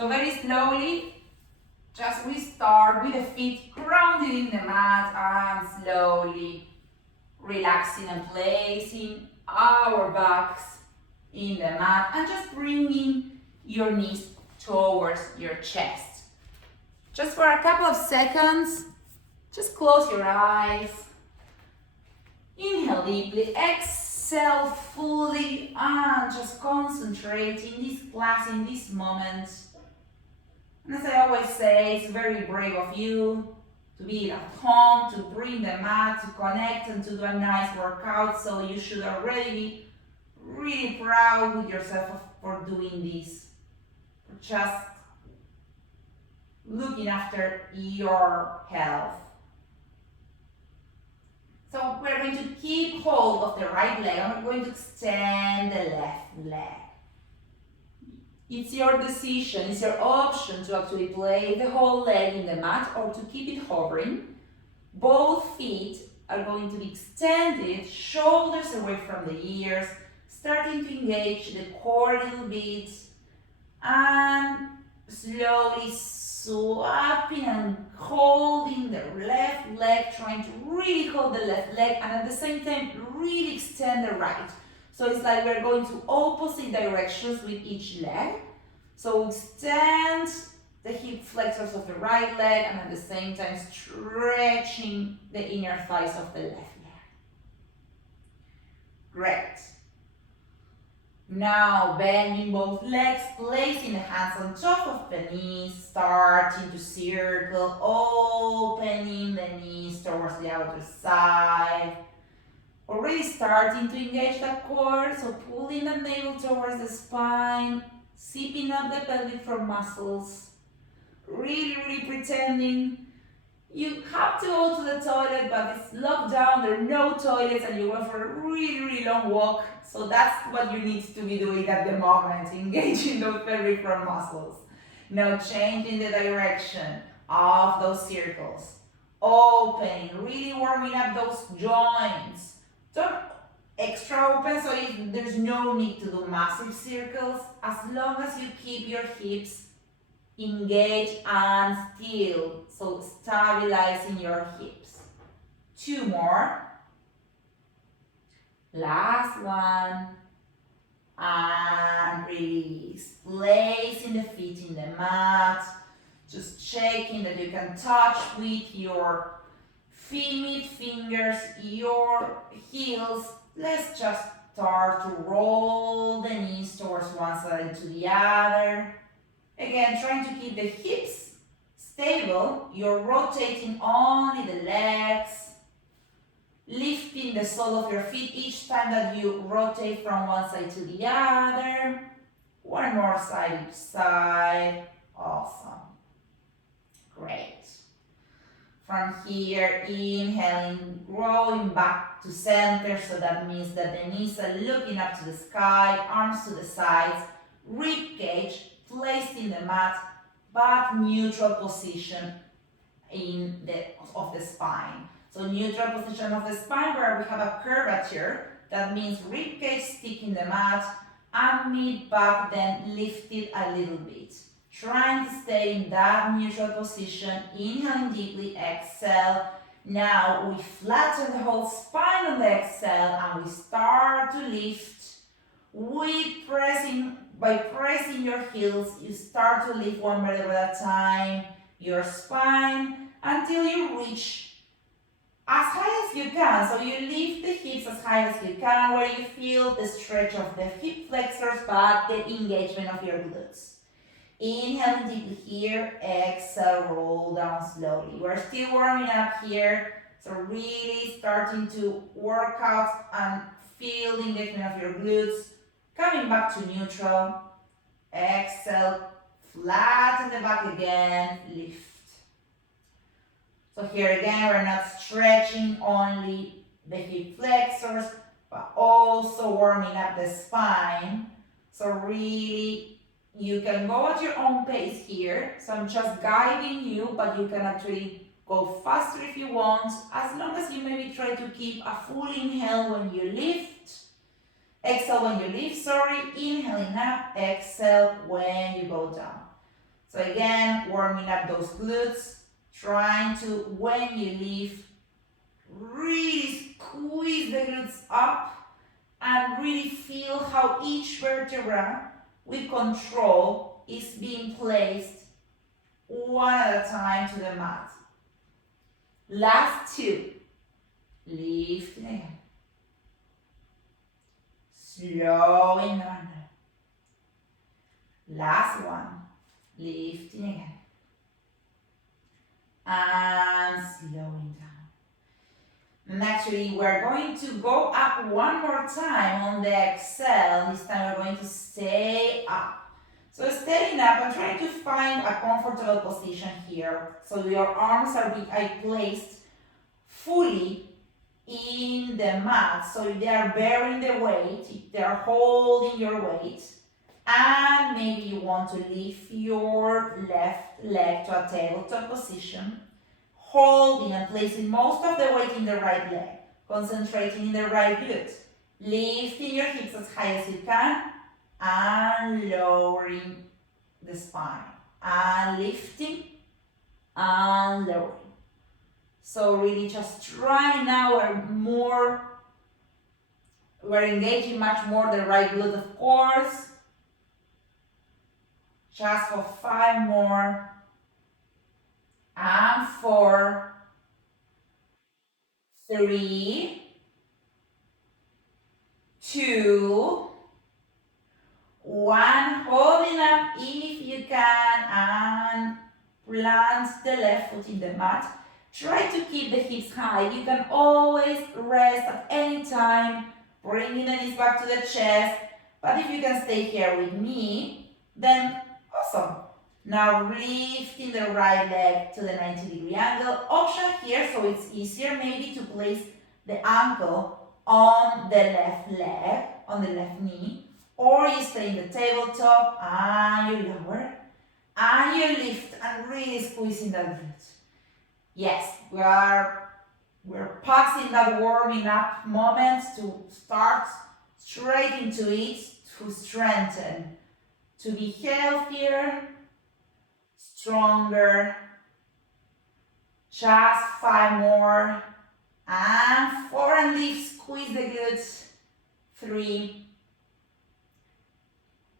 So very slowly, just we start with the feet grounded in the mat and slowly relaxing and placing our backs in the mat and just bringing your knees towards your chest. Just for a couple of seconds, just close your eyes. Inhale deeply, exhale fully, and just concentrate in this class, in this moment. And as I always say, it's very brave of you to be at home, to bring the mat, to connect and to do a nice workout. So you should already be really proud with yourself for doing this. For just looking after your health. So we're going to keep hold of the right leg and we're going to extend the left leg. It's your decision, it's your option to actually place the whole leg in the mat or to keep it hovering. Both feet are going to be extended, shoulders away from the ears, starting to engage the core a little bit, and slowly swapping and holding the left leg, trying to really hold the left leg and at the same time really extend the right. So it's like we're going to opposite directions with each leg. So extend the hip flexors of the right leg and at the same time stretching the inner thighs of the left leg. Great. Now bending both legs, placing the hands on top of the knees, starting to circle, opening the knees towards the outer side. Already starting to engage the core, so pulling the navel towards the spine, zipping up the pelvic floor muscles, really pretending you have to go to the toilet, but it's locked down, there are no toilets, and you went for a really long walk. So that's what you need to be doing at the moment, engaging those pelvic floor muscles. Now changing the direction of those circles, opening, really warming up those joints. Don't extra open, so there's no need to do massive circles, as long as you keep your hips engaged and still, so stabilizing your hips. 2 more. Last one. And release. Placing the feet in the mat. Just checking that you can touch with your feet, fingers, your heels. Let's just start to roll the knees towards one side to the other. Again, trying to keep the hips stable. You're rotating only the legs. Lifting the sole of your feet each time that you rotate from one side to the other. One more side each side. Awesome. Great. From here, inhaling, growing back to center, so that means that the knees are looking up to the sky, arms to the sides, rib cage placed in the mat, but neutral position of the spine. So neutral position of the spine where we have a curvature, that means rib cage sticking the mat and mid-back then lifted a little bit. Trying to stay in that neutral position, inhaling deeply, exhale. Now we flatten the whole spine on the exhale and we start to lift. By pressing your heels, you start to lift one vertebra at a time, your spine, until you reach as high as you can. So you lift the hips as high as you can, where you feel the stretch of the hip flexors, but the engagement of your glutes. Inhaling deeply here, exhale, roll down slowly. We're still warming up here, so really starting to work out and feel the engagement of your glutes. Coming back to neutral, exhale, flatten the back again, lift. So here again, we're not stretching only the hip flexors, but also warming up the spine. So really, you can go at your own pace here. So I'm just guiding you, but you can actually go faster if you want, as long as you maybe try to keep a full inhale when you lift. Exhale when you lift, inhaling up, exhale when you go down. So again, warming up those glutes, trying to, when you lift, really squeeze the glutes up and really feel how each vertebra with control is being placed one at a time to the mat. Last two. Lifting again. Slowing down. Last one. Lifting again. And slowing down. And actually, we're going to go up one more time on the exhale. This time we're going to stay up. So staying up and trying to find a comfortable position here. So your arms are placed fully in the mat. So they are bearing the weight, they are holding your weight. And maybe you want to lift your left leg to a tabletop position, holding and placing most of the weight in the right leg, concentrating in the right glute, lifting your hips as high as you can, and lowering the spine, and lifting and lowering. So really just try now, we're engaging much more the right glute, of course. Just for 5 more, and 4, 3, 2, 1, holding up if you can, and plant the left foot in the mat. Try to keep the hips high. You can always rest at any time, bringing the knees back to the chest. But if you can stay here with me, then awesome. Now lifting the right leg to the 90-degree angle. Option here, so it's easier maybe to place the ankle on the left leg, on the left knee, or you stay in the tabletop and you lower, and you lift and really squeezing that glute. Yes, we're passing that warming up moment to start straight into it, to strengthen, to be healthier, stronger. Just 5 more, and 4, and lift, squeeze the glutes. 3,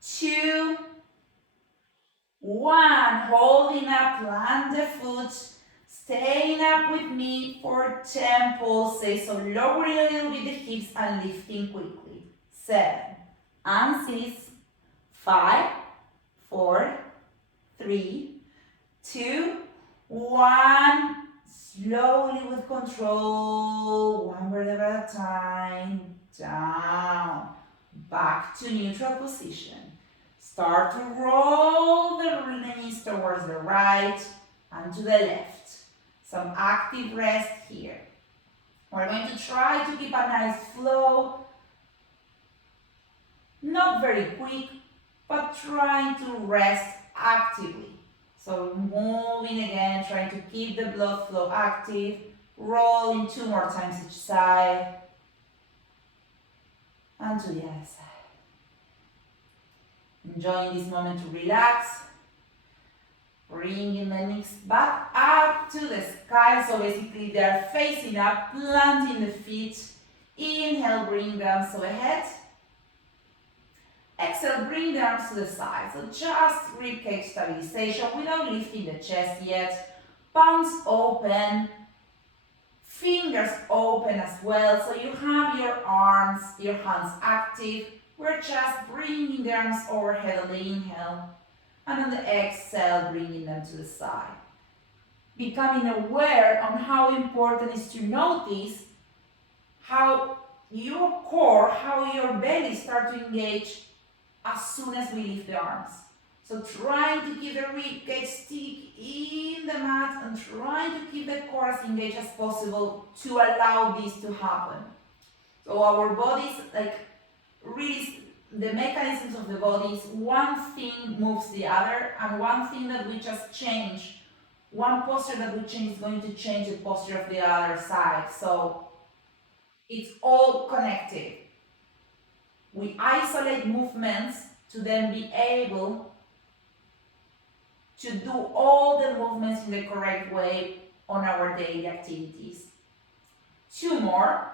2, 1, holding up, plant the foot, staying up with me for 10 pulses, so lowering a little bit the hips and lifting quickly. 7, and 6, 5, 4, 3, 2, 1, slowly with control, 1 vertebra at a time, down, back to neutral position. Start to roll the knees towards the right and to the left. Some active rest here. We're going to try to keep a nice flow, not very quick, but trying to rest actively. So moving again, trying to keep the blood flow active, rolling 2 more times each side, and to the other side. Enjoying this moment to relax, bringing the knees back up to the sky, so basically they're facing up, planting the feet. Inhale, bring the arms overhead. Exhale, bring the arms to the side. So just ribcage stabilization without lifting the chest yet. Palms open, fingers open as well. So you have your arms, your hands active. We're just bringing the arms overhead on the inhale. And on the exhale, bringing them to the side. Becoming aware on how important it is to notice how your core, how your belly start to engage as soon as we lift the arms. So trying to keep the ribcage stick in the mat and trying to keep the core as engaged as possible to allow this to happen. So our bodies, really, the mechanisms of the bodies, one thing moves the other, and one thing that we just change, one posture that we change is going to change the posture of the other side. So it's all connected. We isolate movements to then be able to do all the movements in the correct way on our daily activities. 2 more.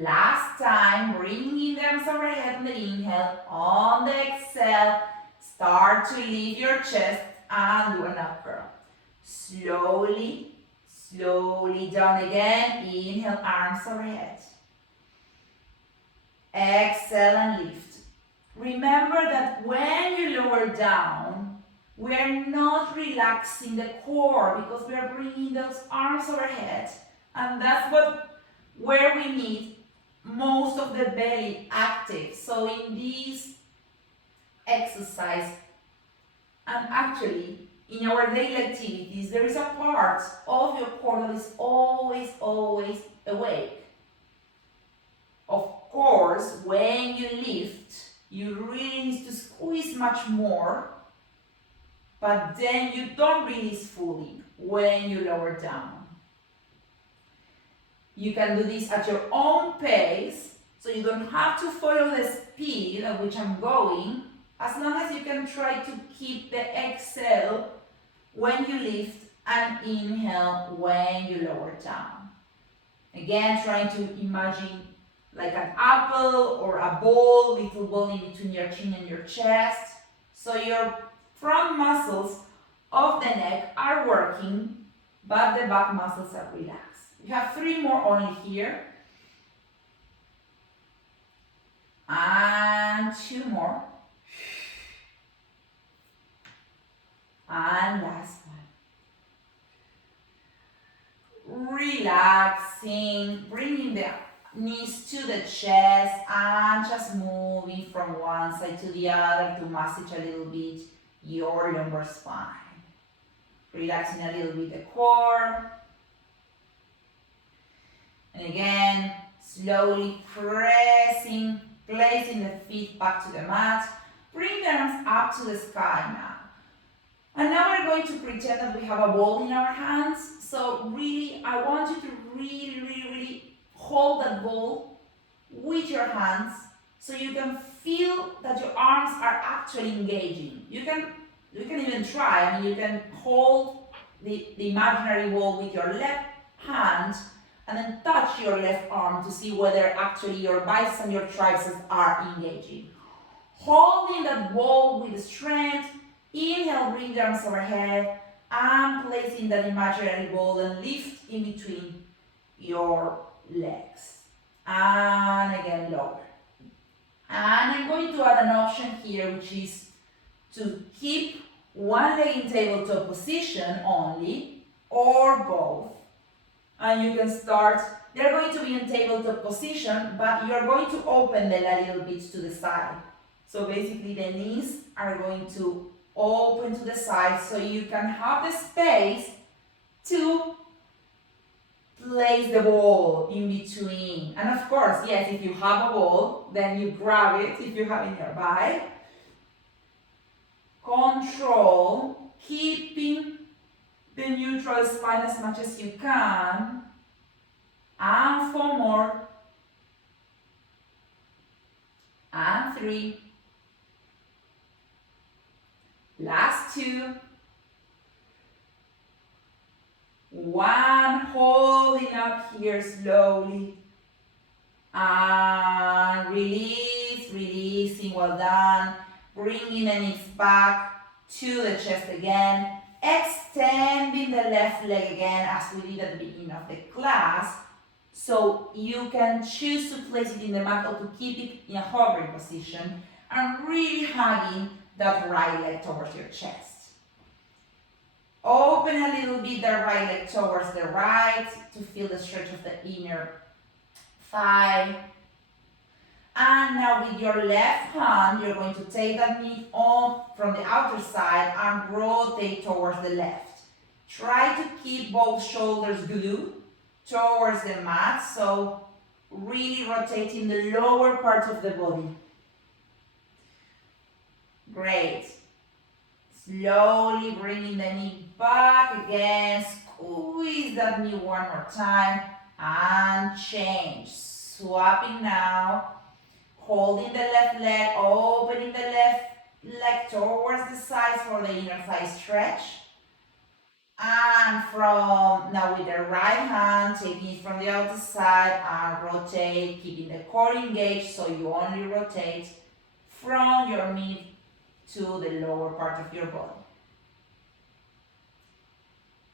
Last time, bringing the arms overhead on the inhale. On the exhale, start to lift your chest and do an up curl. Slowly, slowly down again. Inhale, arms overhead. Exhale and lift. Remember that when you lower down, we are not relaxing the core because we are bringing those arms overhead. And that's where we need most of the belly active. So in this exercise, and actually in our daily activities, there is a part of your core that is always awake. Of course, when you lift, you really need to squeeze much more, but then you don't release fully when you lower down. You can do this at your own pace, so you don't have to follow the speed at which I'm going, as long as you can try to keep the exhale when you lift and inhale when you lower down. Again, trying to imagine like an apple or a ball, little ball in between your chin and your chest. So your front muscles of the neck are working, but the back muscles are relaxed. We have 3 more only here. And 2 more. And last one. Relaxing, bringing the knees to the chest and just moving from one side to the other to massage a little bit your lumbar spine. Relaxing a little bit the core. And again, slowly placing the feet back to the mat. Bring the arms up to the sky now. And now we're going to pretend that we have a ball in our hands. So really, I want you to really hold that ball with your hands so you can feel that your arms are actually engaging. You can even try. I mean, you can hold the imaginary ball with your left hand and then touch your left arm to see whether actually your biceps and your triceps are engaging. Holding that ball with strength, inhale, bring the arms overhead, and placing that imaginary ball and lift in between your legs. And again, lower. And I'm going to add an option here, which is to keep one leg in tabletop position only, or both. And you can start, they're going to be in tabletop position, but you're going to open them a little bit to the side. So basically the knees are going to open to the side so you can have the space to place the ball in between. And of course, yes, if you have a ball, then you grab it if you have it nearby. Control, keeping the neutral spine as much as you can. And 4 more. And 3. Last 2. 1, holding up here slowly. And release, releasing, well done. Bringing the knees back to the chest again. Extending the left leg again as we did at the beginning of the class. So you can choose to place it in the mat or to keep it in a hovering position. And really hugging that right leg towards your chest. Open a little bit the right leg towards the right to feel the stretch of the inner thigh. And now with your left hand, you're going to take that knee off from the outer side and rotate towards the left. Try to keep both shoulders glued towards the mat, so really rotating the lower part of the body. Great. Slowly bringing the knee back again. Squeeze that knee one more time and change. Swapping now. Holding the left leg, opening the left leg leg towards the sides for the inner thigh stretch. And from now with the right hand, taking it from the outer side and rotate, keeping the core engaged so you only rotate from your mid to the lower part of your body.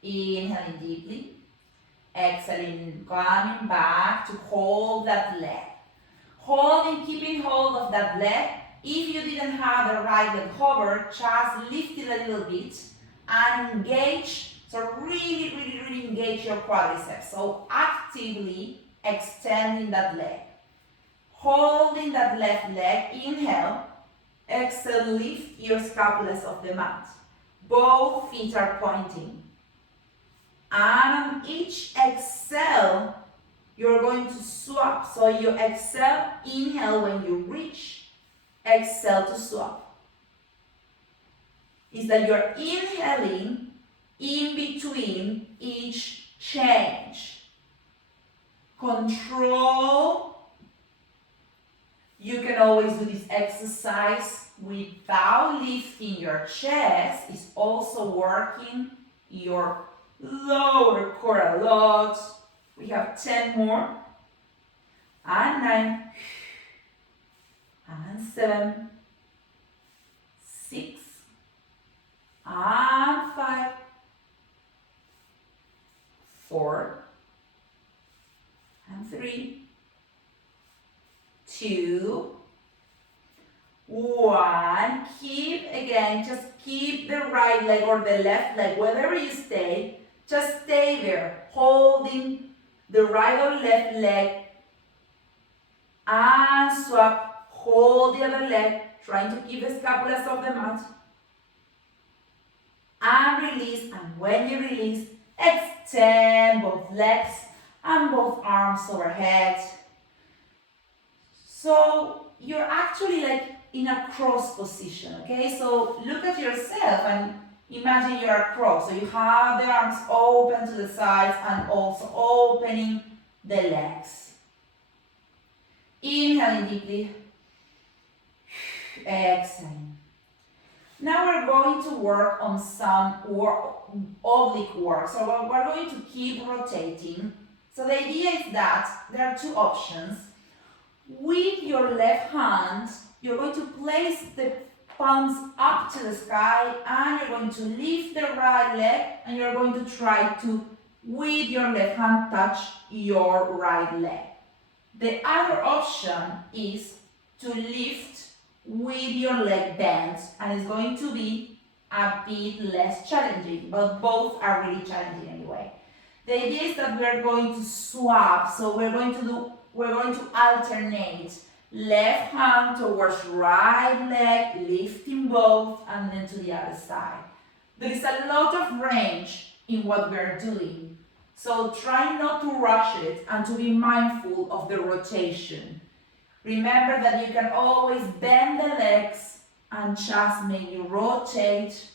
Inhaling deeply, exhaling, coming back to hold that leg. Holding, keeping hold of that leg. If you didn't have the right leg covered, just lift it a little bit and engage. So really engage your quadriceps. So actively extending that leg. Holding that left leg, inhale. Exhale, lift your scapulas off the mat. Both feet are pointing. And on each exhale, you're going to swap. So you exhale, inhale when you reach, exhale to swap. Is that you're inhaling in between each change. Control. You can always do this exercise without lifting your chest. It's also working your lower core a lot. We have 10 more. And 9. And 7. 6. And 5. 4. And 3. 2. 1. Just keep the right leg or the left leg, wherever you stay, just stay there, holding the right or left leg, and swap, hold the other leg, trying to keep the scapulas off the mat, and release, and when you release, extend both legs and both arms overhead. So you're actually like in a cross position, okay? So look at yourself and imagine you're a cross. So you have the arms open to the sides and also opening the legs. Inhaling deeply. Exhaling. Now we're going to work on some oblique work. So we're going to keep rotating. So the idea is that there are two options. With your left hand, you're going to place the palms up to the sky and you're going to lift the right leg and you're going to try to, with your left hand, touch your right leg. The other option is to lift with your leg bent and it's going to be a bit less challenging, but both are really challenging anyway. The idea is that we're going to swap, so we're going to alternate left hand towards right leg, lifting both, and then to the other side. There is a lot of range in what we're doing, so try not to rush it and to be mindful of the rotation. Remember that you can always bend the legs and just maybe rotate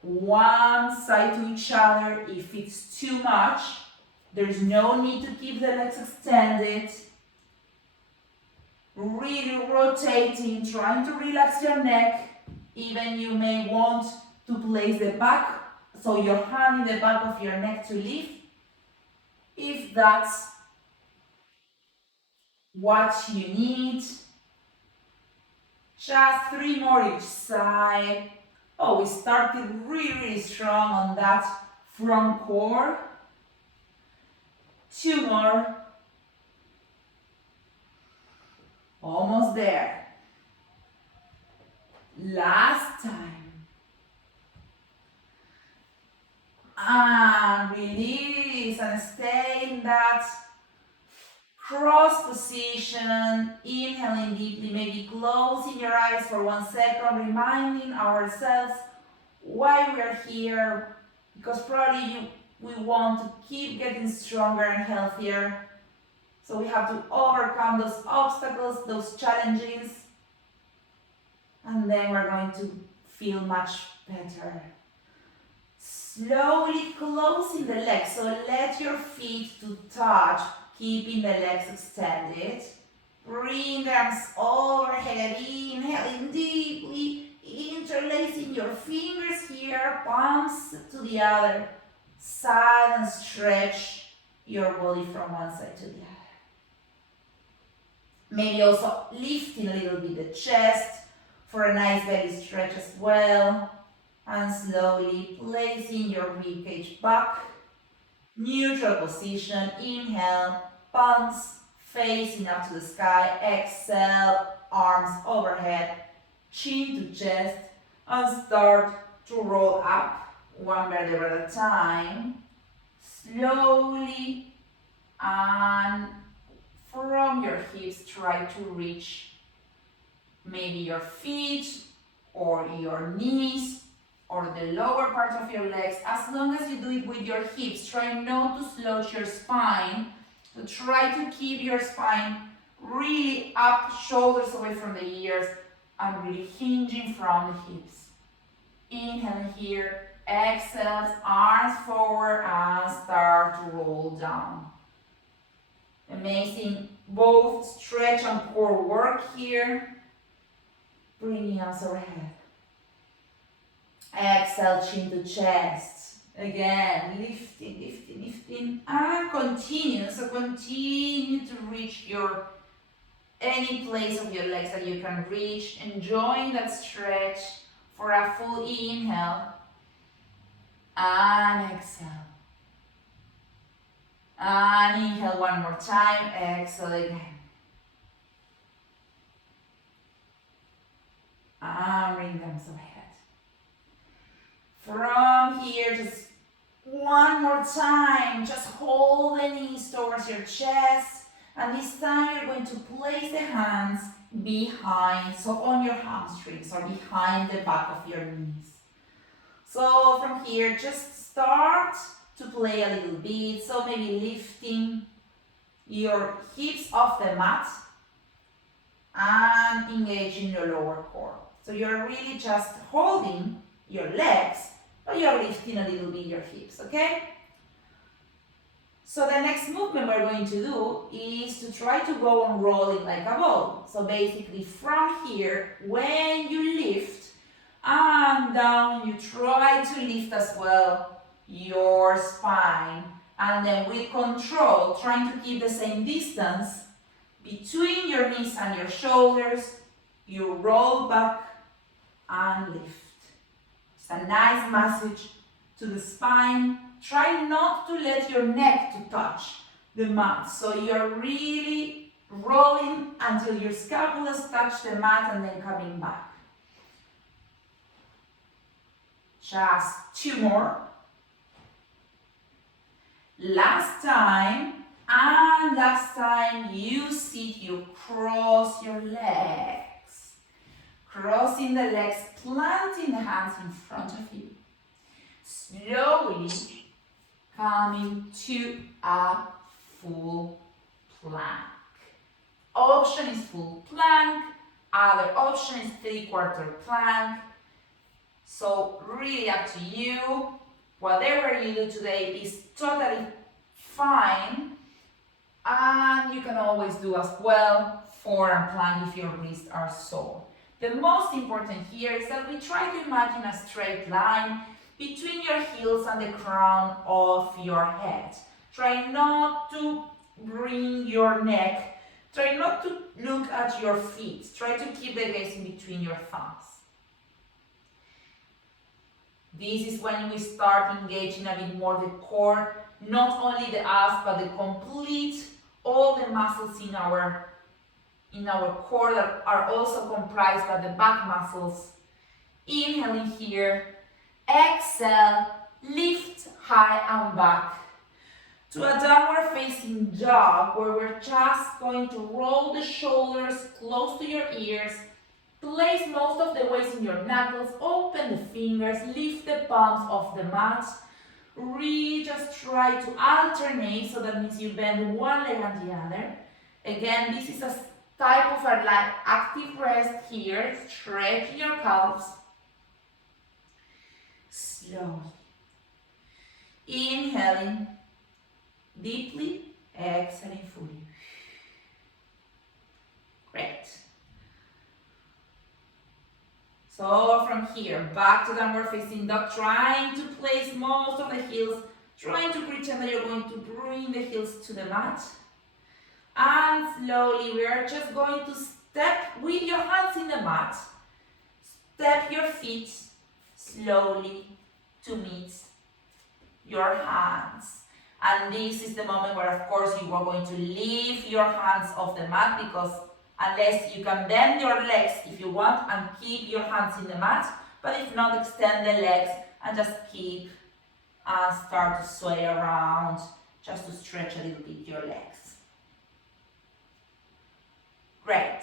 one side to each other if it's too much. There's no need to keep the legs extended. Really rotating, trying to relax your neck. Even you may want to place the back, so your hand in the back of your neck to lift, if that's what you need. Just 3 more each side. Oh, we started really strong on that front core. 2 more. Almost there. Last time. And release and stay in that cross position. Inhaling deeply, maybe closing your eyes for 1 second, reminding ourselves why we're here, because probably we want to keep getting stronger and healthier. So we have to overcome those obstacles, those challenges, and then we're going to feel much better. Slowly closing the legs, so let your feet to touch, keeping the legs extended. Bring the arms overhead, inhaling deeply, interlace your fingers here, palms to the other side, and stretch your body from one side to the other. Maybe also lifting a little bit the chest for a nice belly stretch as well. And slowly placing your ribcage back. Neutral position. Inhale, palms facing up to the sky. Exhale, arms overhead, chin to chest. And start to roll up one vertebra at a time. Slowly, and from your hips try to reach maybe your feet or your knees or the lower part of your legs. As long as you do it with your hips, try not to slouch your spine. So try to keep your spine really up, shoulders away from the ears, and really hinging from the hips. Inhale here, exhale, arms forward, and start to roll down. Amazing, both stretch and core work here. Bringing us overhead. Exhale, chin to chest. Again, lifting, lifting, lifting, and continue. So continue to reach any place of your legs that you can reach. Enjoying that stretch for a full inhale. And exhale. And inhale one more time. Exhale again. And bring them overhead. From here, just one more time. Just hold the knees towards your chest. And this time you're going to place the hands behind, so on your hamstrings or behind the back of your knees. So from here, just start to play a little bit. So maybe lifting your hips off the mat and engaging your lower core. So you're really just holding your legs, but you're lifting a little bit your hips, okay? So the next movement we're going to do is to try to go on rolling like a ball. So basically from here, when you lift and down, you try to lift as well your spine. And then with control, trying to keep the same distance between your knees and your shoulders, you roll back and lift. It's a nice massage to the spine. Try not to let your neck to touch the mat. So you're really rolling until your scapulas touch the mat and then coming back. Just two more. Last time, and last time you sit, you cross your legs. Crossing the legs, planting the hands in front of you. Slowly coming to a full plank. Option is full plank, other option is 3/4 plank. So really up to you. Whatever you do today is totally fine. And you can always do as well forearm plank if your wrists are sore. The most important here is that we try to imagine a straight line between your heels and the crown of your head. Try not to bring your neck. Try not to look at your feet. Try to keep the gaze in between your thumbs. This is when we start engaging a bit more the core, not only the abs, but the complete, all the muscles in our core that are also comprised by the back muscles. Inhaling here, exhale, lift high and back to a downward facing dog where we're just going to roll the shoulders close to your ears. Place most of the weight in your knuckles, open the fingers, lift the palms off the mat. Really just try to alternate, so that means you bend one leg and the other. Again, this is a type of a active rest here, stretching your calves. Slowly. Inhaling deeply, exhaling fully. Great. So from here, back to downward facing dog, trying to place most of the heels, trying to pretend that you're going to bring the heels to the mat. And slowly, we are just going to step with your hands in the mat. Step your feet slowly to meet your hands. And this is the moment where, of course, you are going to lift your hands off the mat, because unless you can bend your legs if you want and keep your hands in the mat, but if not, extend the legs and just keep and start to sway around just to stretch a little bit your legs. Great.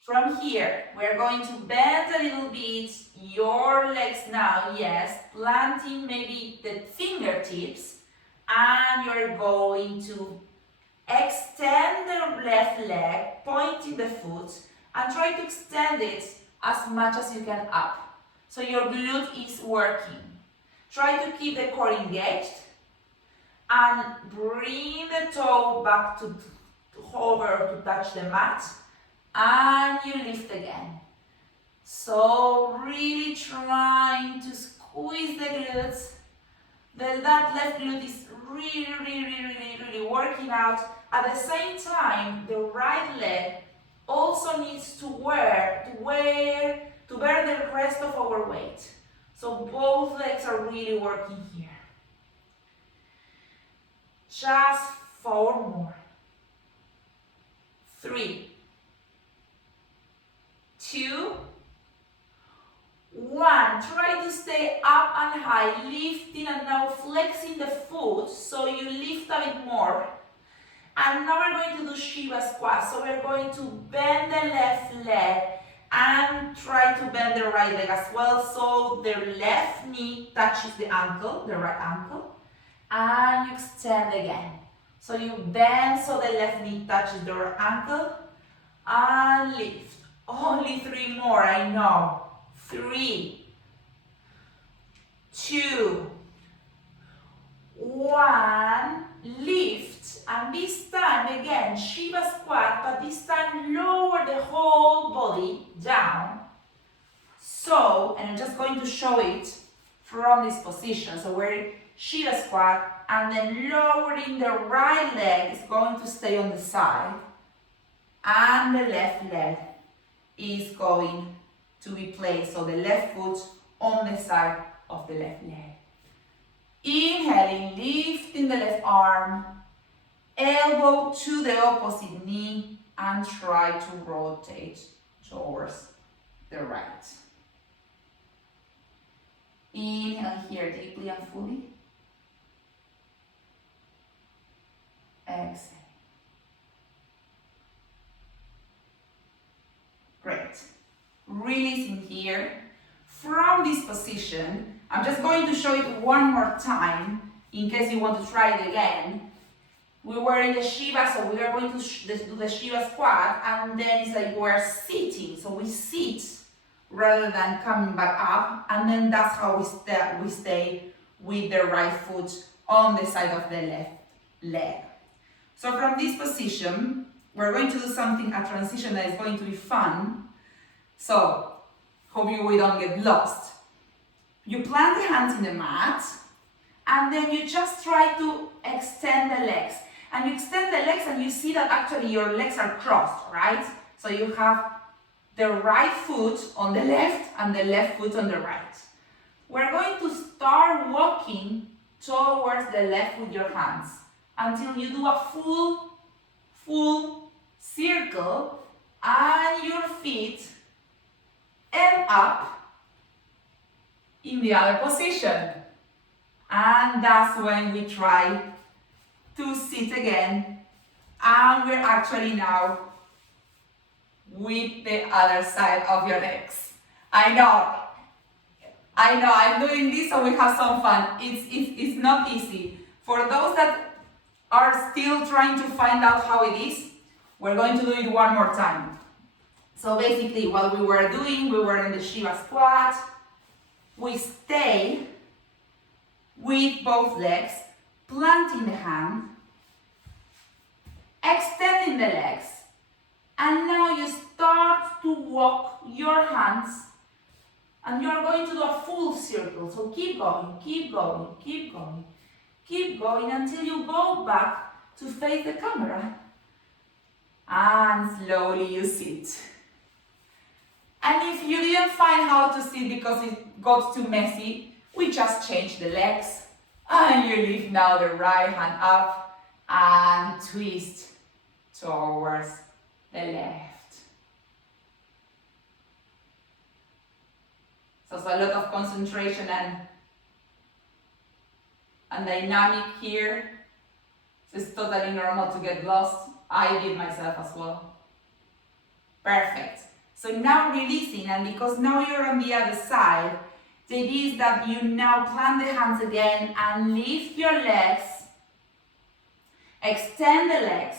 From here, we're going to bend a little bit your legs now, yes, planting maybe the fingertips, and you're going to extend the left leg, pointing the foot, and try to extend it as much as you can up. So your glute is working. Try to keep the core engaged, and bring the toe back to hover to touch the mat, and you lift again. So really trying to squeeze the glutes. That left glute is really working out. At the same time, the right leg also needs to bear the rest of our weight. So both legs are really working here. Just 4 more. 3, 2, 1. Try to stay up and high, lifting and now flexing the foot so you lift a bit more. And now we're going to do Shiva Squats. So we're going to bend the left leg and try to bend the right leg as well, so the left knee touches the ankle, the right ankle, and you extend again. So you bend so the left knee touches the right ankle, and lift. Only 3 more, I know. 3, 2, 1, lift. And this time, again, Shiva Squat, but this time lower the whole body down. So, and I'm just going to show it from this position. So we're in Shiva Squat, and then lowering the right leg is going to stay on the side, and the left leg is going to be placed, so the left foot on the side of the left leg. Inhaling, lifting the left arm, elbow to the opposite knee, and try to rotate towards the right. Inhale here deeply and fully. Exhale. Great. Releasing here. From this position, I'm just going to show it one more time in case you want to try it again. We were in the Shiva, so we are going to do the Shiva Squat, and then it's like we're sitting. So we sit rather than coming back up, and then that's how we stay with the right foot on the side of the left leg. So from this position, we're going to do something, a transition that is going to be fun. So, hope we don't get lost. You plant the hands in the mat, and then you just try to extend the legs. And you extend the legs, and you see that actually your legs are crossed, right? So you have the right foot on the left and the left foot on the right. We're going to start walking towards the left with your hands until you do a full circle, and your feet end up in the other position. And that's when we try to sit again, and we're actually now with the other side of your legs. I know, I'm doing this so we have some fun. It's not easy. For those that are still trying to find out how it is, we're going to do it one more time. So basically what we were doing, we were in the Shiva Squat. We stay with both legs, planting the hand, extending the legs, and now you start to walk your hands And you are going to do a full circle. So keep going, keep going, keep going, keep going until you go back to face the camera. And slowly you sit. And if you didn't find how to sit because it got too messy, we just change the legs. And you lift now the right hand up and twist towards the left. So it's a lot of concentration and dynamic here. So it's totally normal to get lost. I did myself as well. Perfect. So now releasing, and because now you're on the other side, the idea is that you now plant the hands again and lift your legs, extend the legs,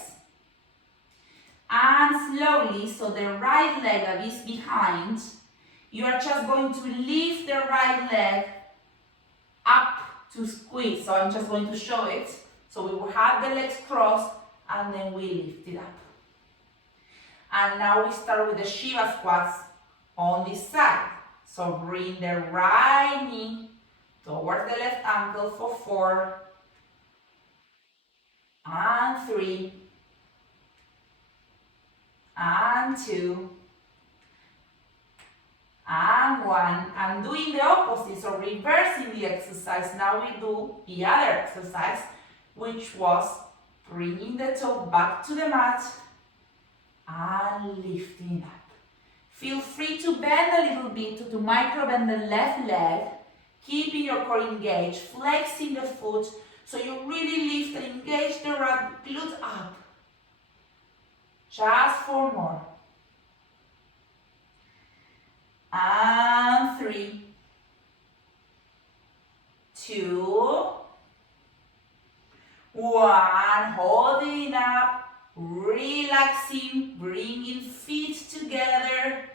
and slowly, so the right leg that is behind, you are just going to lift the right leg up to squeeze. So I'm just going to show it. So we will have the legs crossed and then we lift it up. And now we start with the Shiva Squats on this side. So bring the right knee towards the left ankle for 4 and 3 and 2 and 1, and doing the opposite, so reversing the exercise. Now we do the other exercise, which was bringing the toe back to the mat and lifting up. Feel free to bend a little bit, to micro bend the left leg, keeping your core engaged, flexing the foot, so you really lift and engage the right glute up. Just 4 more. And 3, 2, 1. Holding up, relaxing, bringing feet together.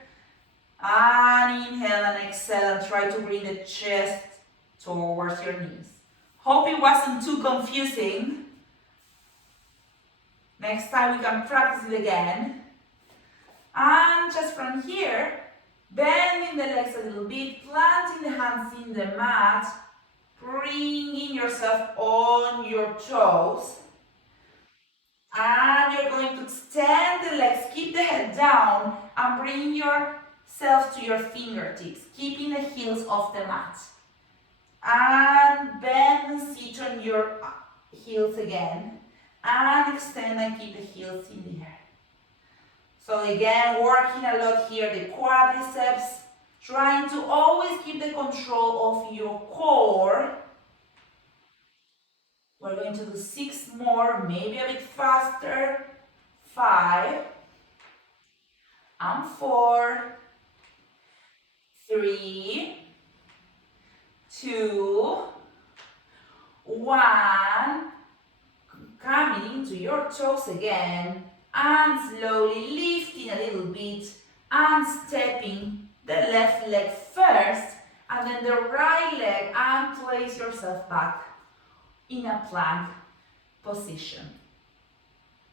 And inhale and exhale and try to bring the chest towards your knees. Hope it wasn't too confusing. Next time we can practice it again. And just from here, bending the legs a little bit, planting the hands in the mat, bringing yourself on your toes. And you're going to extend the legs, keep the head down, and bring yourself to your fingertips, keeping the heels off the mat. And bend and sit on your heels again. And extend and keep the heels in the air. So again, working a lot here, the quadriceps, trying to always keep the control of your core. We're going to do 6 more, maybe a bit faster. 5 and 4, 3, 2, 1. Coming into your toes again. And slowly lifting a little bit and stepping the left leg first and then the right leg, and place yourself back in a plank position.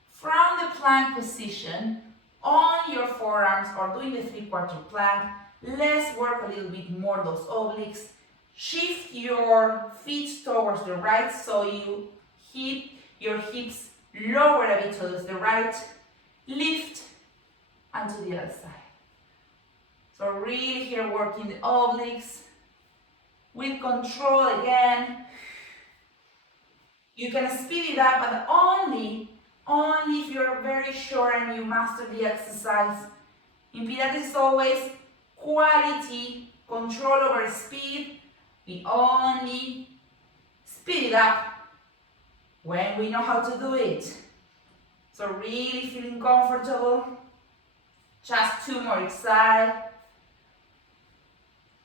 From the plank position, on your forearms or doing the 3/4 plank, let's work a little bit more those obliques. Shift your feet towards the right so you keep your hips lower a bit towards the right, lift, and to the other side. So really here working the obliques with control again. You can speed it up, but only if you're very sure and you master the exercise. In Pilates it's always quality, control over speed. We only speed it up when we know how to do it. So really feeling comfortable. Just 2 more each side.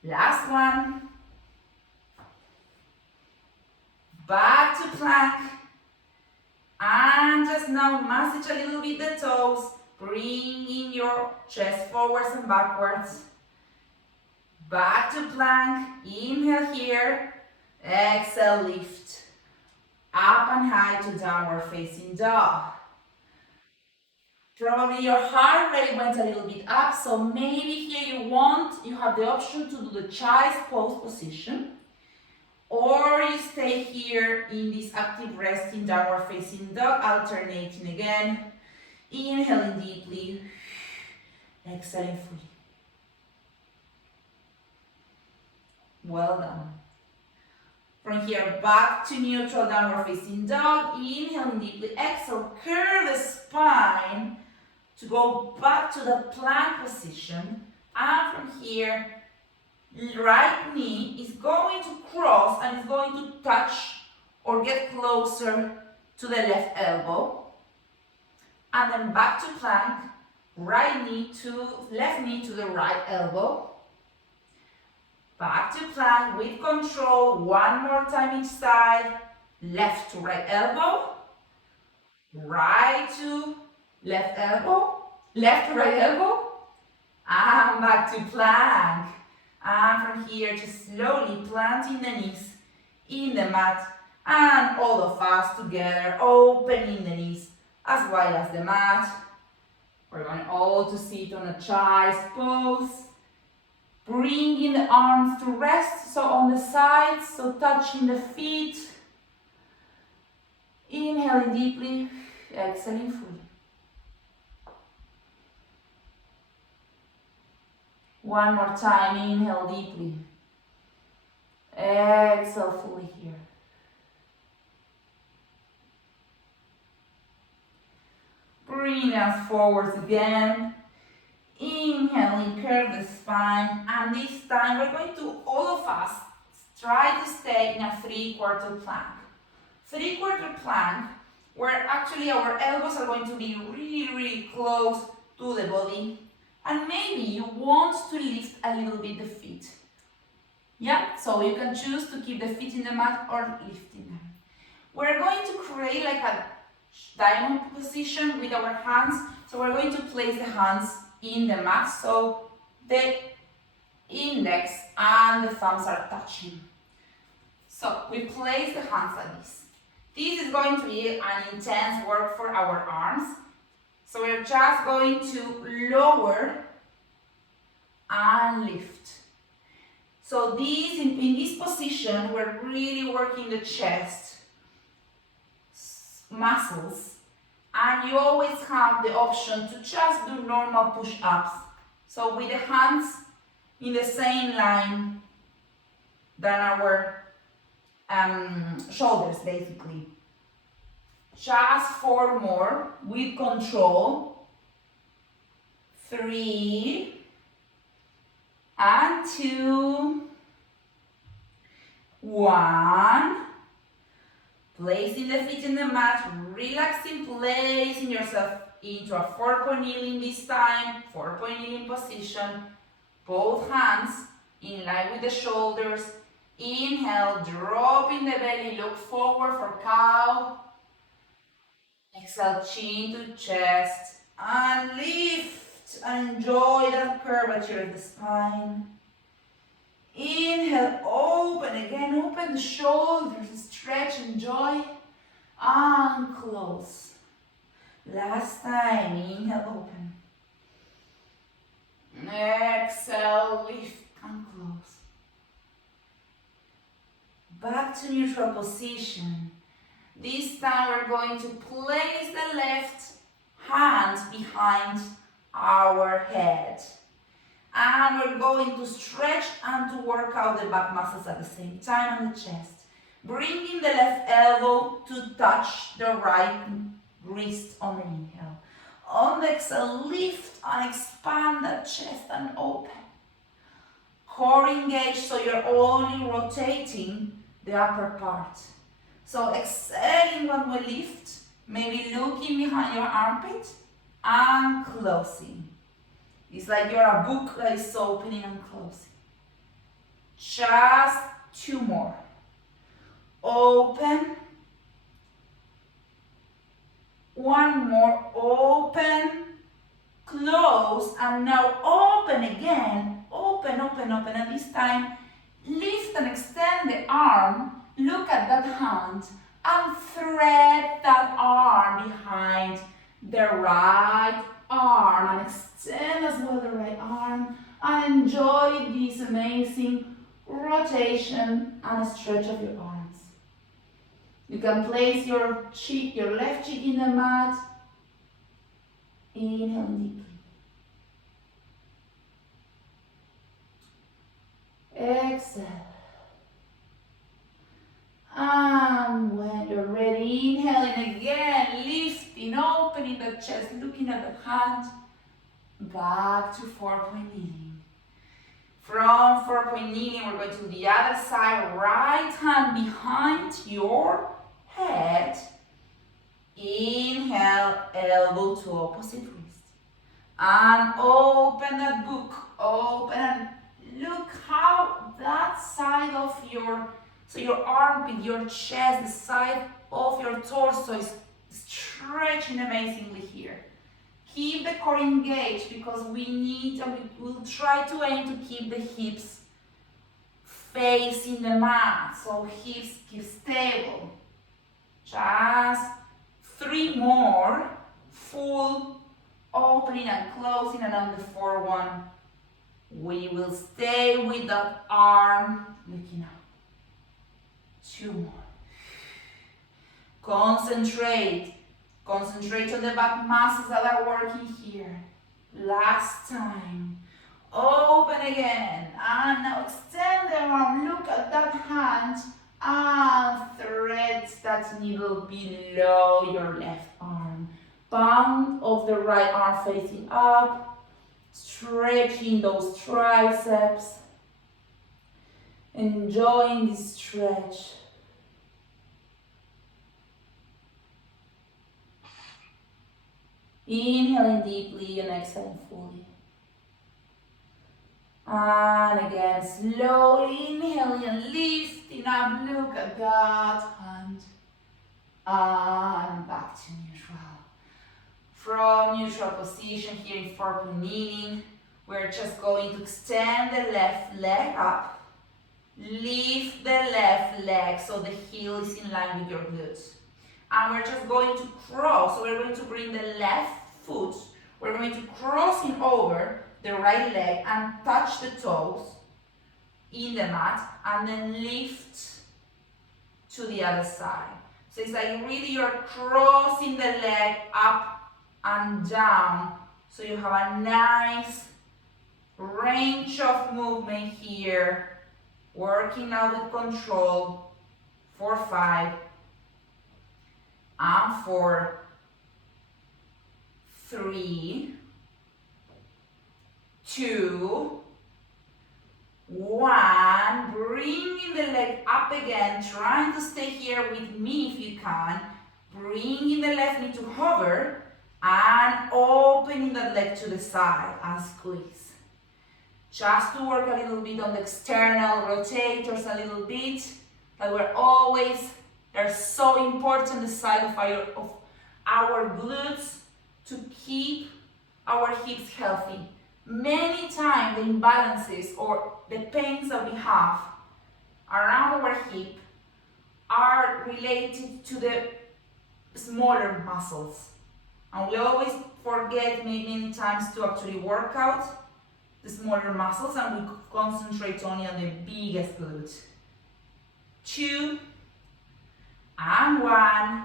Last one. Back to plank. And just now massage a little bit the toes. Bringing your chest forwards and backwards. Back to plank. Inhale here. Exhale, lift. Up and high to downward facing dog. Probably your heart rate went a little bit up, so maybe here you have the option to do the child's pose position, or you stay here in this active resting downward facing dog, alternating again, inhaling deeply, exhaling fully. Well done. From here, back to neutral downward facing dog, inhaling deeply, exhale, curve the spine to go back to the plank position, and from here, right knee is going to cross and is going to touch or get closer to the left elbow, and then back to plank, left knee to the right elbow, back to plank with control, one more time each side, left to right elbow, right to left elbow, left to right elbow, and back to plank. And from here, just slowly planting the knees in the mat, and all of us together opening the knees as wide as the mat. We're going all to sit on a child's pose, bringing the arms to rest, so on the sides, so touching the feet. Inhaling deeply, exhaling fully. One more time, inhale deeply. Exhale fully here. Bring us forwards again. Inhaling, curve the spine. And this time we're going to, all of us, try to stay in a three-quarter plank. Three-quarter plank, where actually our elbows are going to be really, really close to the body. And maybe you want to lift a little bit the feet. Yeah, so you can choose to keep the feet in the mat or lifting them. We're going to create like a diamond position with our hands. So we're going to place the hands in the mat, so the index and the thumbs are touching. So we place the hands like this. This is going to be an intense work for our arms. So we're just going to lower and lift. So in this position, we're really working the chest muscles, and you always have the option to just do normal push-ups. So with the hands in the same line than our shoulders, basically. Just 4 more with control. 3 and 2. 1. Placing the feet in the mat, relaxing, placing yourself into a 4-point kneeling this time. 4-point kneeling position. Both hands in line with the shoulders. Inhale, dropping the belly, look forward for cow. Exhale, chin to chest, and lift. Enjoy that curvature of the spine. Inhale, open again, open the shoulders, stretch, enjoy, and close. Last time, inhale, open. Exhale, lift and close. Back to neutral position. This time we're going to place the left hand behind our head. And we're going to stretch and to work out the back muscles at the same time and the chest. Bringing the left elbow to touch the right wrist on the inhale. On the exhale, lift and expand the chest and open. Core engaged, so you're only rotating the upper part. So exhaling when we lift, maybe looking behind your armpit and closing. It's like you're a book that is opening and closing. Just 2 more. Open. 1 more. Open. Close. And now open again. Open, open, open. And this time, lift and extend the arm. Look at that hand. And thread that arm behind the right arm and extend as well the right arm and enjoy this amazing rotation and stretch of your arms. You can place your cheek, your left cheek in the mat. Inhale deeply. Exhale. And when you're ready, inhaling again, lifting, opening the chest, looking at the hand, back to 4-point kneeling. From 4-point kneeling, we're going to the other side, right hand behind your head. Inhale, elbow to opposite wrist. And open that book, open and look how that side of your armpit, your chest, the side of your torso is stretching amazingly here. Keep the core engaged because we will try to aim to keep the hips facing the mat. So hips keep stable. Just 3 more. Full opening and closing, and on the 4-1, we will stay with that arm looking up. 2 more. Concentrate on the back muscles that are working here. Last time. Open again. And now extend the arm. Look at that hand. And thread that needle below your left arm. Palm of the right arm facing up. Stretching those triceps. Enjoying this stretch. Inhaling deeply and exhaling fully. And again, slowly inhaling and lifting up. Look at that hand. And back to neutral. From neutral position here in 4-point kneeling, we're just going to extend the left leg up. Lift the left leg so the heel is in line with your glutes. And we're just going to cross. So we're going to bring the left foot. We're going to cross in over the right leg and touch the toes in the mat and then lift to the other side. So it's like really you're crossing the leg up and down. So you have a nice range of movement here. Working out with control for 5 and 4, 3, 2, 1. Bringing the leg up again, trying to stay here with me if you can. Bringing the left knee to hover and opening that leg to the side and squeeze. Just to work a little bit on the external rotators a little bit, that they're so important, the side of our glutes, to keep our hips healthy. Many times the imbalances or the pains that we have around our hip are related to the smaller muscles. And we always forget many times to actually work out the smaller muscles and we concentrate only on the biggest glute. 2 and 1.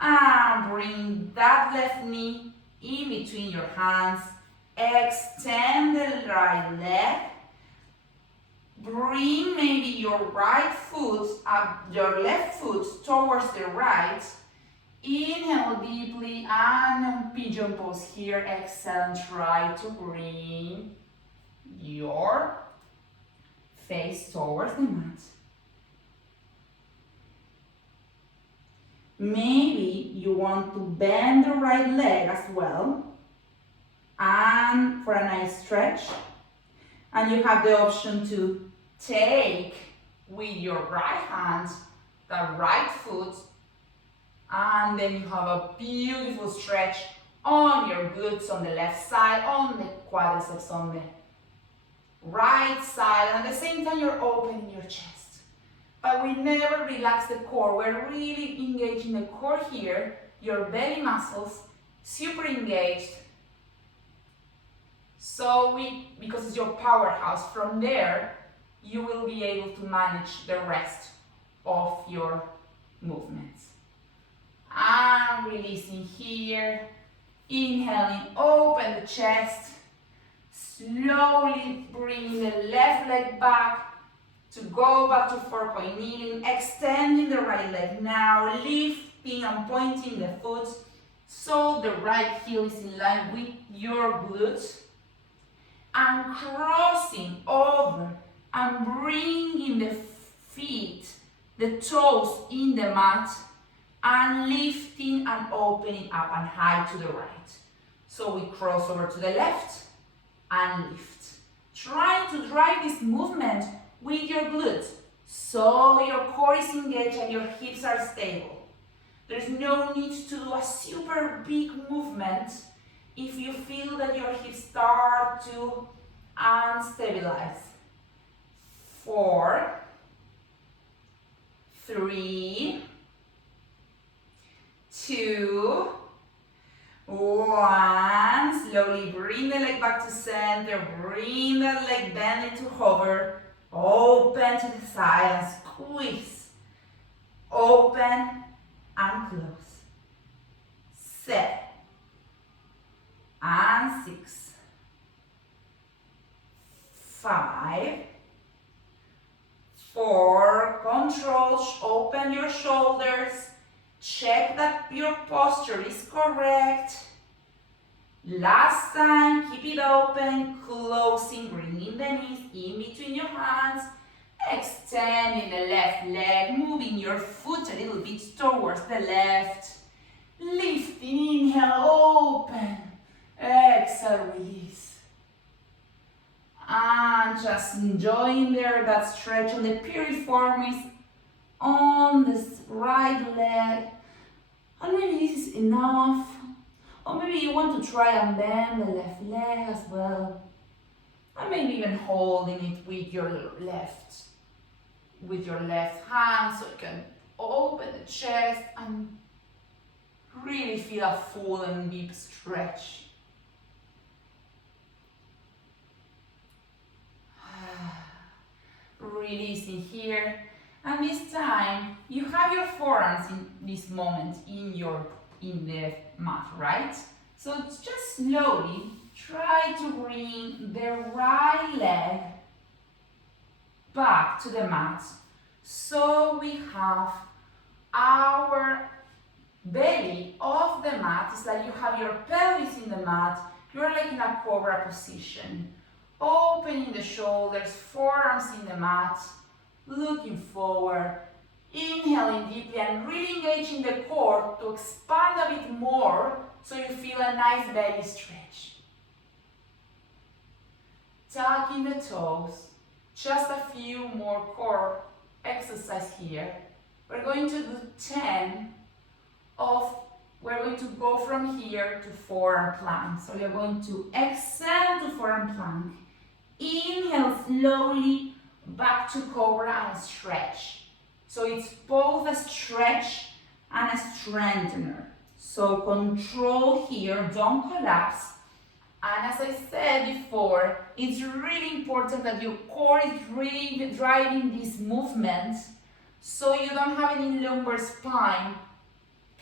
And bring that left knee in between your hands. Extend the right leg. Bring maybe your right foot up, your left foot towards the right. Inhale deeply and pigeon pose here. Exhale, try to bring your face towards the mat. Maybe you want to bend the right leg as well, and for a nice stretch. And you have the option to take with your right hand the right foot, and then you have a beautiful stretch on your glutes on the left side, on the quadriceps on the right side, and at the same time you're opening your chest. But we never relax the core. We're really engaging the core here your belly muscles super engaged. So because it's your powerhouse, from there you will be able to manage the rest of your movements. And releasing here, inhaling, open the chest, slowly bringing the left leg back to go back to 4-point kneeling, extending the right leg now, lifting and pointing the foot so the right heel is in line with your glutes, and crossing over and bringing the feet, the toes in the mat, and lifting and opening up and high to the right. So we cross over to the left and lift. Try to drive this movement with your glutes so your core is engaged and your hips are stable. There's no need to do a super big movement if you feel that your hips start to unstabilize. 4, 3, 2, 1. Slowly bring the leg back to center. Bring that leg bend into hover. Open to the side and squeeze. Open and close. 7 and 6. 5, 4. Control. Open your shoulders. Check that your posture is correct. Last time, keep it open, closing, bringing the knees in between your hands, extending the left leg, moving your foot a little bit towards the left, lifting, inhale, open, exhale, release. And just enjoying there that stretch on the piriformis on this right leg. And maybe this is enough. Or maybe you want to try and bend the left leg as well. And maybe even holding it with your left hand so you can open the chest and really feel a full and deep stretch. Releasing here. And this time, you have your forearms in this moment in the mat, right? So just slowly try to bring the right leg back to the mat. So we have our belly off the mat. It's like you have your pelvis in the mat. You're like in a cobra position. Opening the shoulders, forearms in the mat. Looking forward, inhaling deeply and really engaging the core to expand a bit more so you feel a nice belly stretch. Tucking the toes, just a few more core exercise here. We're going to do 10 we're going to go from here to forearm plank. So you're going to exhale to forearm plank, inhale slowly, back to cobra and stretch. So it's both a stretch and a strengthener. So control here, don't collapse. And as I said before, it's really important that your core is really driving this movement so you don't have any lumbar spine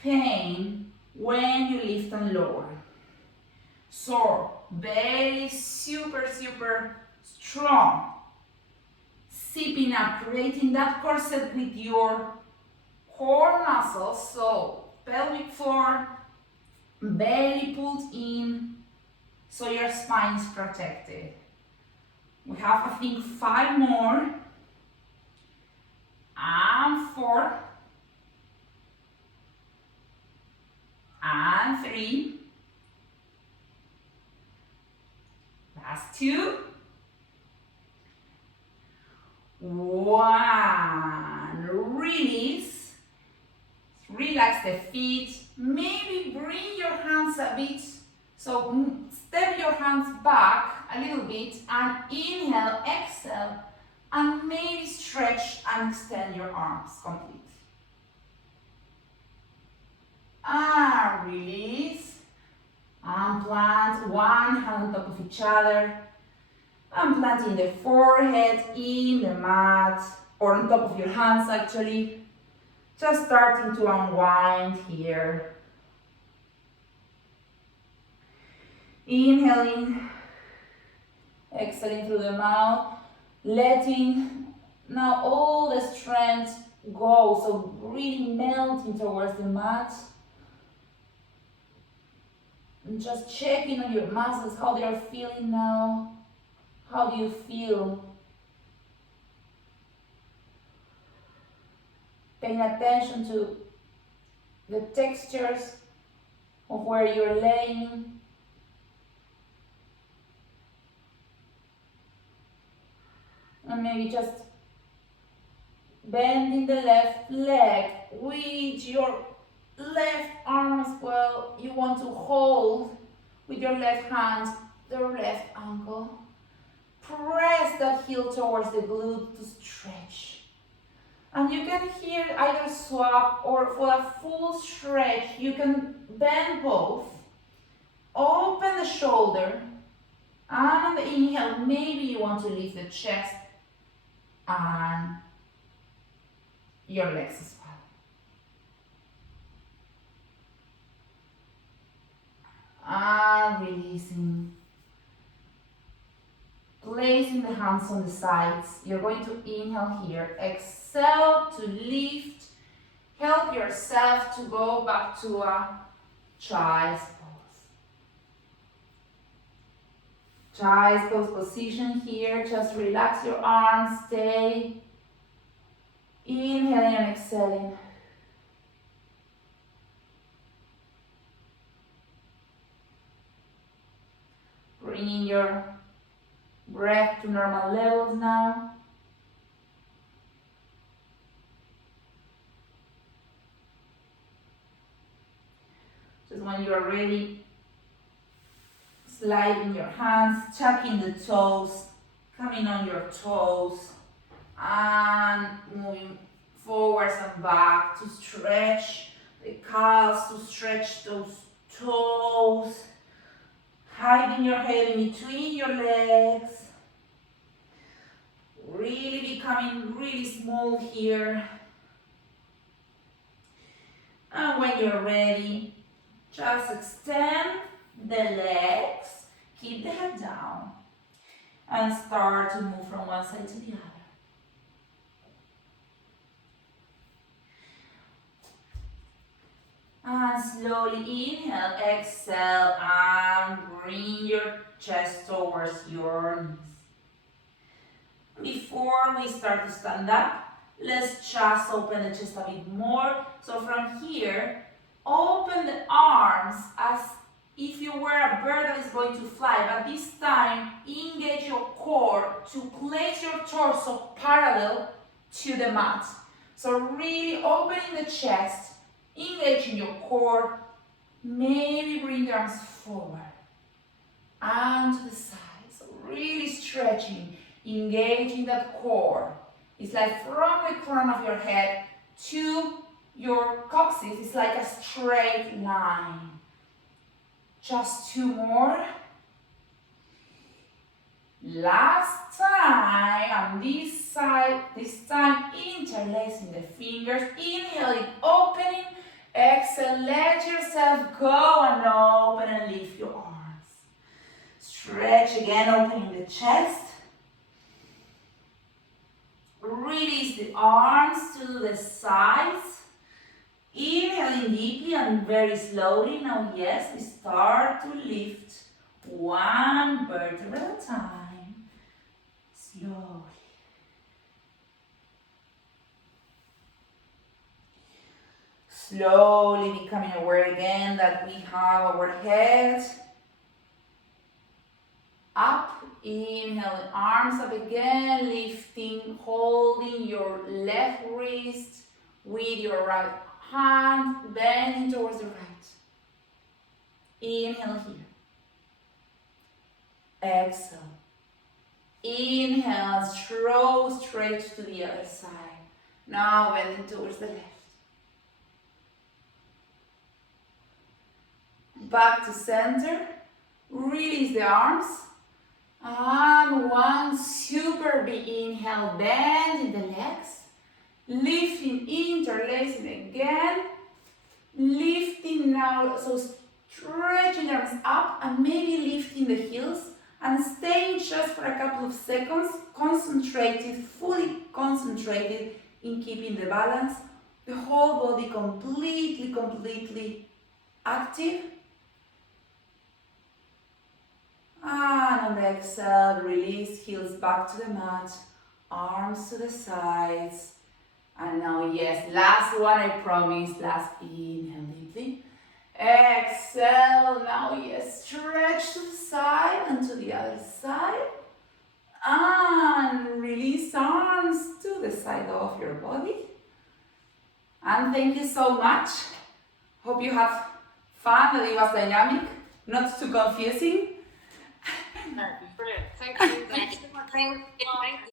pain when you lift and lower. So belly super strong. Sipping up, creating that corset with your core muscles. So pelvic floor, belly pulled in, so your spine is protected. We have, I think, 5 more. And 4. And 3. Last 2. 1. Release. Relax the feet. Maybe bring your hands a bit. So step your hands back a little bit and inhale, exhale, and maybe stretch and extend your arms completely. And release. And plant one hand on top of each other. And planting the forehead in the mat, or on top of your hands actually. Just starting to unwind here. Inhaling, exhaling through the mouth, letting now all the strength go, so really melting towards the mat. And just checking on your muscles, how they are feeling now. How do you feel? Paying attention to the textures of where you're laying. And maybe just bending the left leg with your left arm as well. You want to hold with your left hand the left ankle. Press that heel towards the glute to stretch. And you can here either swap, or for a full stretch, you can bend both. Open the shoulder. And on the inhale, maybe you want to lift the chest and your legs as well. And releasing. Placing the hands on the sides. You're going to inhale here. Exhale to lift. Help yourself to go back to a child's pose. Child's pose position here. Just relax your arms. Stay. Inhaling and exhaling. Bringing your breath to normal levels now. Just when you are ready, sliding your hands, tucking the toes, coming on your toes, and moving forwards and back to stretch the calves, to stretch those toes. Hiding your head in between your legs. Really becoming really small here. And when you're ready, just extend the legs, keep the head down, and start to move from one side to the other. And slowly inhale, exhale, and bring your chest towards your knees. Before we start to stand up, let's just open the chest a bit more. So from here, open the arms as if you were a bird that is going to fly, but this time engage your core to place your torso parallel to the mat. So really opening the chest, engaging your core, maybe bring the arms forward and to the side. So really stretching, engaging that core. It's like from the crown of your head to your coccyx, it's like a straight line. Just two more. Last time, on this side, this time interlacing the fingers, inhaling, opening, exhale, let yourself go and open and lift your arms. Stretch again, opening the chest. Release the arms to the sides. Inhaling deeply and very slowly. Now yes, we start to lift one vertebra at a time. Slowly. Slowly becoming aware again that we have our head up. Inhale, arms up again, lifting, holding your left wrist with your right hand, bending towards the right. Inhale here. Exhale. Inhale, throw straight to the other side. Now bending towards the left. back to center. Release the arms. And one super big inhale, bending the legs. Lifting, interlacing again. Lifting now, so stretching the arms up and maybe lifting the heels and staying just for a couple of seconds, concentrated, fully concentrated in keeping the balance. The whole body completely active. And on the exhale, release, heels back to the mat, arms to the sides. And now, yes, last one, I promise, last inhale deeply. Exhale, now, yes, stretch to the side and to the other side. And release arms to the side of your body. And thank you so much. Hope you have fun, that it was dynamic, not too confusing. Brilliant. Thank you. Thank you so much.